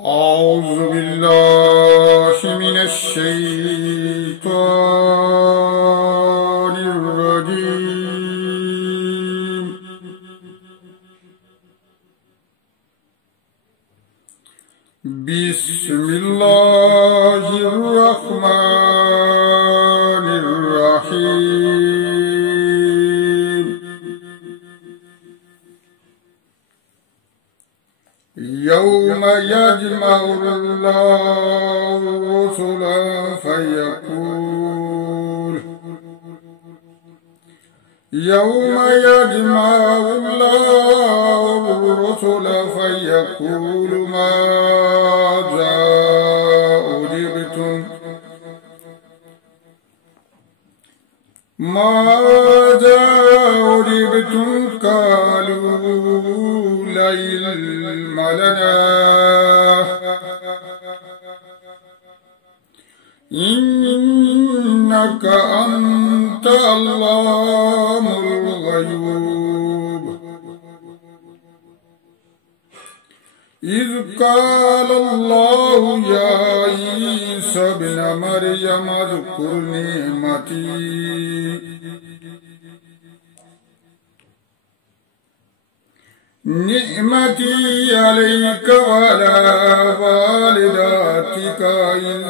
أعوذ بالله من الشيطان الرجيم. بسم الله الرحمن الرحيم. يوم يجمع الله الرسل فيقول ماذا أجبتم قالوا لا علم لنا إنك أنت علام الغيوب. إذ قال الله يا عيسى ابن مريم اذكر نعمتي عليك وعلى والدتك إذ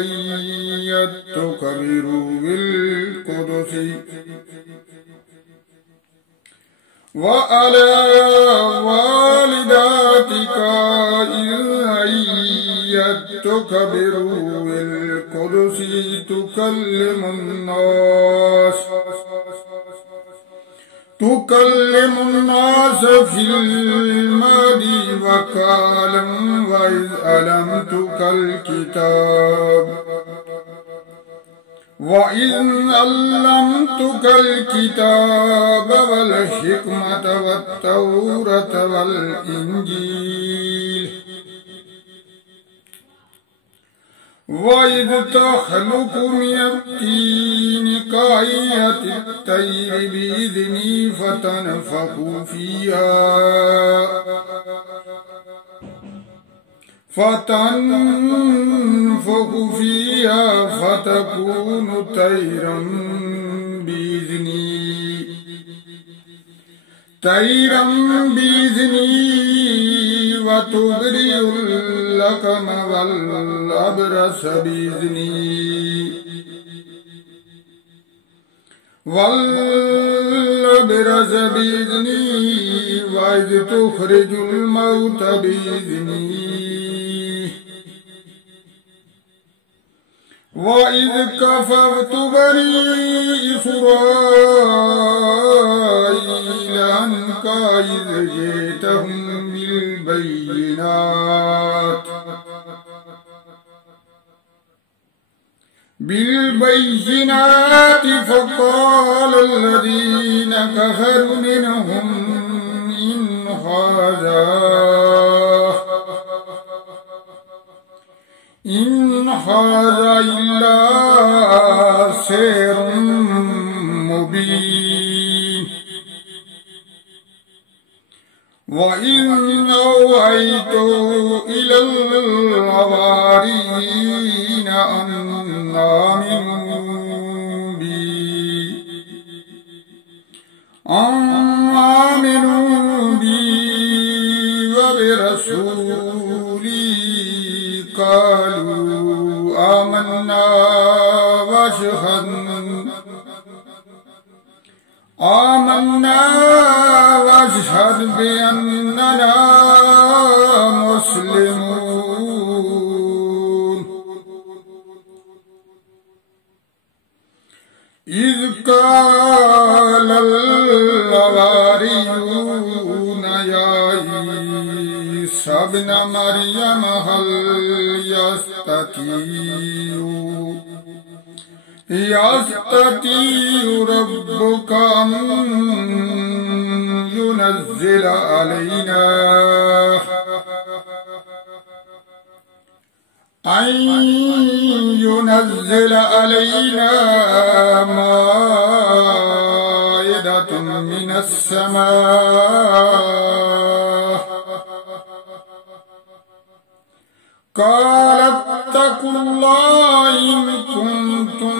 أيدتك بروح القدس وعلى والدتك إذ أيدتك بروح القدس تكلم الناس في المهد وكهلا وإذ علمتك الكتاب والحكمة والتوراة والإنجيل وإذ تخلق من الطين كهيئة الطير بإذني فتنفخ فيها فتكون طيرا بإذني وتبرئ اللكم والأبرص بإذني وإذ تخرج الموت بإذني وإذ كفرت بني إسرائيل عنك إذ جئتهم بالبينات فقال الذين كفروا منهم إن هذا إلا سحر مبين. وإذ أوحيت إلى الحواريين أن آمنوا بي وبرسولي قالوا آمنا واشهد بأننا مسلمون. إذ قال الحواريون يا عيسى ابن مريم هل يستطيع ربك أن ينزل علينا مائدة من السماء قال اتقوا الله إن كنتم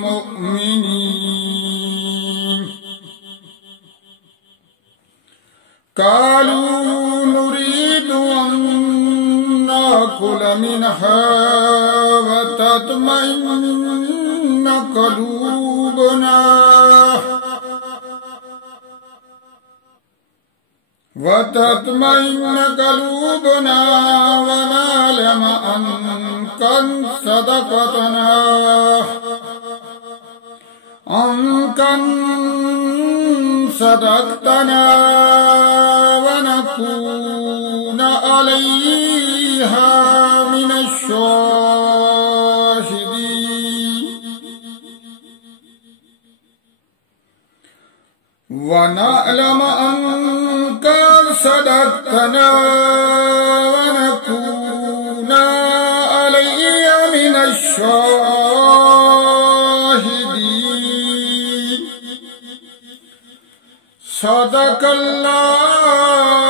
مؤمنين قالوا نريد أن نأكل منها وتطمئن قلوبنا ونعلم أن قد صدقتنا ونكون عليها من الشاهدين ونعلم أن قد صدقتنا ونكون عليها من الشاهدين صدق الله